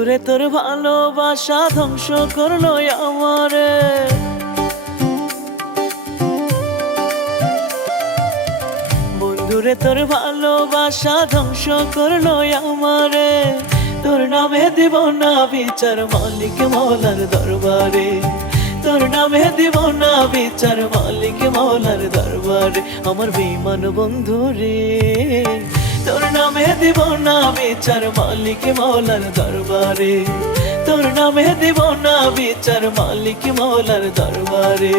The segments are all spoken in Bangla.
বন্ধুরে তোর ভালোবাসা ধ্বংস করলো আমারে। বন্ধুরে তোর ভালোবাসা ধ্বংস করলো আমারে। তোর নামে দিব না বিচার মালিক মৌলার দরবারে। তোর নামে দিব না বিচার মালিক মৌলার দরবারে। আমার বেঈমান বন্ধুরে তোর নামে দিব না বিচার মালিক মৌলার দরবারে। তোর নামে দিব না বিচার মালিক মৌলার দরবারে।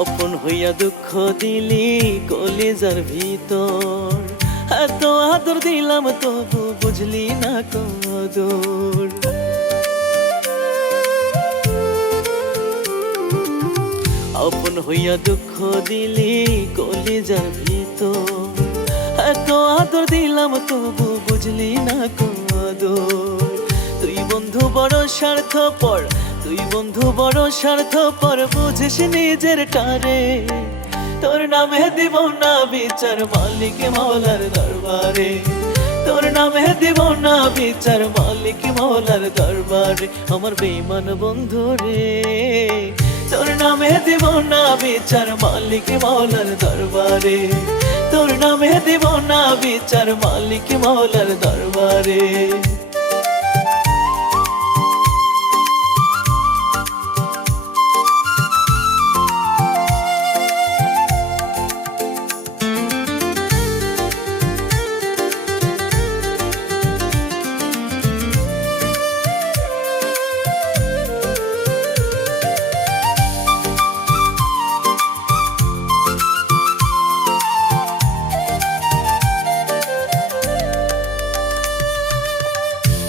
আপন হইয়া দুঃখ দিলি কলিজার ভিতর। এত আদর দিলাম তবু বুঝলি না কদর। আপন হইয়া দুঃখ দিলি কলিজার ভিতর। এত আদর দিলাম তবু বুঝলি না কদর। তুই বন্ধু বড় স্বার্থপর, তুই বন্ধু বড় স্বার্থপর, বুঝিস নিজের টারে। তোর নামে দিব না বিচার মালিক মৌলার দরবারে। তোর নামে দিব না বিচার মালিক মৌলার দরবারে। আমার বেঈমান বন্ধুরে তোর নামে দিব না বিচার মালিক মৌলার দরবারে। তোর নামে দিব না বিচার মালিক মৌলার দরবারে।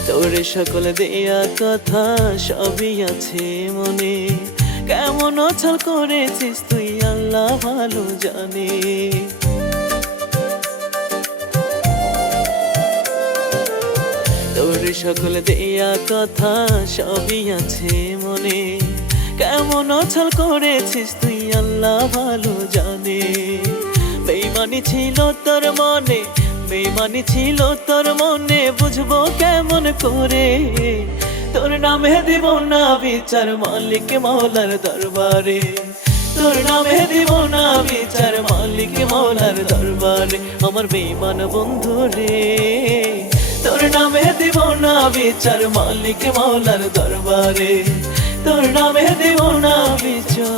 তোর সকল দেয়া কথা সবই আছে মনে। কেমন ছল করেছিস তুই আল্লাহ ভালো জানে। তোর সকল দেয়া কথা সবই আছে মনে। কেমন ছল করেছিস তুই আল্লাহ ভালো জানে। বেঈমানি ছিল তোর মনে, বেঈমানি ছিল তোর মনে, বুঝবো কেমন করে। তোর নামে দিব না বিচার মালিক মৌলার দরবারে। তোর নামে দিব না বিচার মালিক মৌলার দরবারে। আমার বেঈমান বন্ধুরে তোর নামে দিব না বিচার মালিক মৌলার দরবারে। তোর নামে দিব না বিচার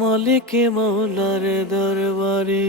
মালিক মৌলার দরবারে।